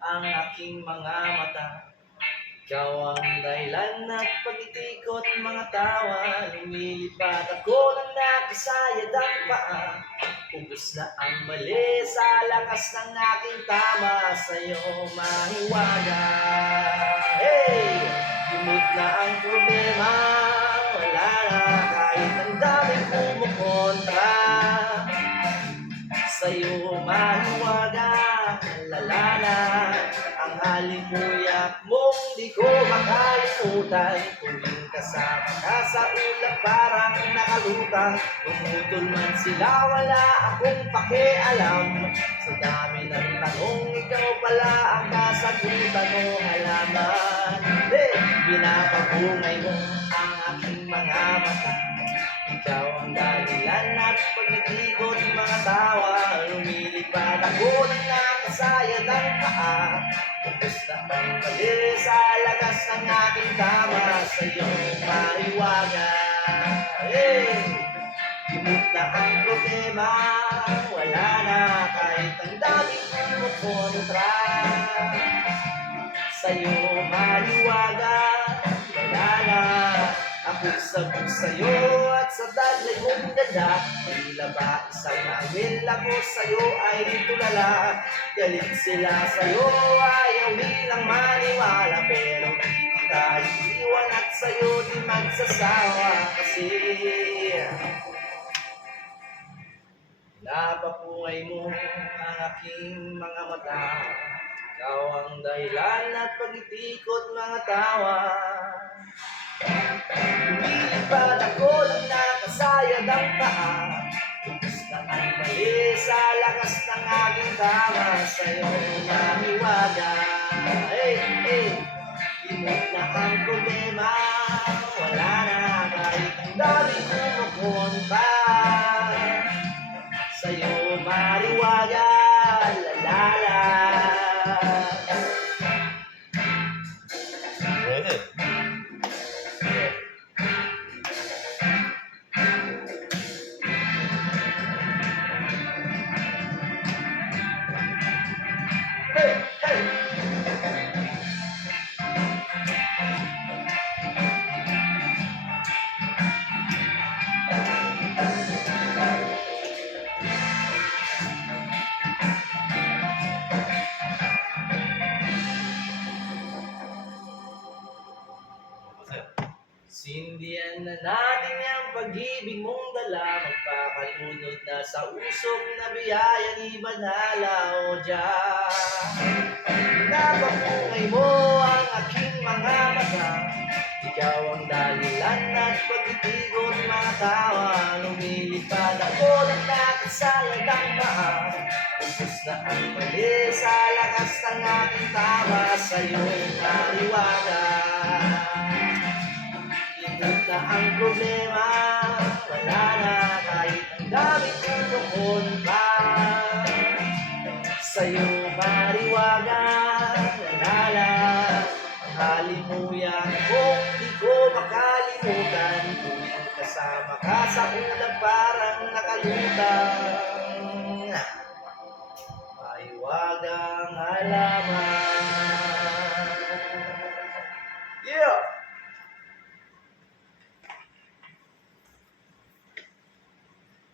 ang aking mga mata. Ikaw ang dahilan at pag-itikot mga tawa. Lumilipad ako ng nakasayad ang paa. Ubus na ang mali sa lakas ng aking tama. Sa'yo mahiwaga. Hey! Limot na ang problema. Wala na kahit ang daming kumukontra. Sa'yo mahiwaga. Lala na ang halimuyak mong di ko makalimutan. Tuwing kasama ka sa ulap parang nakalutang. Tumutol man sila wala akong pakialam. Sa dami ng tanong ikaw pala ang kasagutan mo. Halaman, binapabungay mo ang aking mga mata. Ikaw ang dahilan at pag-ikot mga tawa. Lumilipad ako ng nakasayad ang paa. Ubus na ang mali sa lakas ng aking tama. Sa'yo mariwaga. Hey! Limot na ang problema. Wala na kahit ang daming kumukontra. Sa'yo mariwaga. Wala na ako sabog sa'yo at sa daglay mong ganda. Tila ba isang awil ako sa'yo ay tulala. Galit sila sa'yo, ayaw nilang maniwala. Pero di kita iiwan at sa'yo di magsasawa. Kasi napapungay mo ang aking mga mata. Ikaw ang dahilan at pag-itikot mga tawa. Lumilipad ako ng nakasayad ang paa. Ubus na ang mali sa lakas ng aking tama. Sa'yo mahiwaga. Hey, hey. Limot na ang problema. Wala na kahit ang daming kumukontra. Sa'yo mariwaga. Lalala. Hey, hey. Sindihan na natin yung pag-ibig mong dala. Magpakalunod na sa usok na biyaya ni Banala o Diyos. Napapungay mo ang aking mga mata. Ikaw ang dahilan at pag-itikot mga tawa. Lumilipad ako ng nakasayad ang paa. Ubus na ang mali sa lakas ng aking tama. Sa'yo mariwaga. Limot na ang problema. Wala na kahit ang daming kumukontra. Sa'yo mariwaga. Lalala. Ang halimuyak kung di ko makalimutan. Tuwing kasama ka sa ulap parang nakalutang. Mariwagang halaman.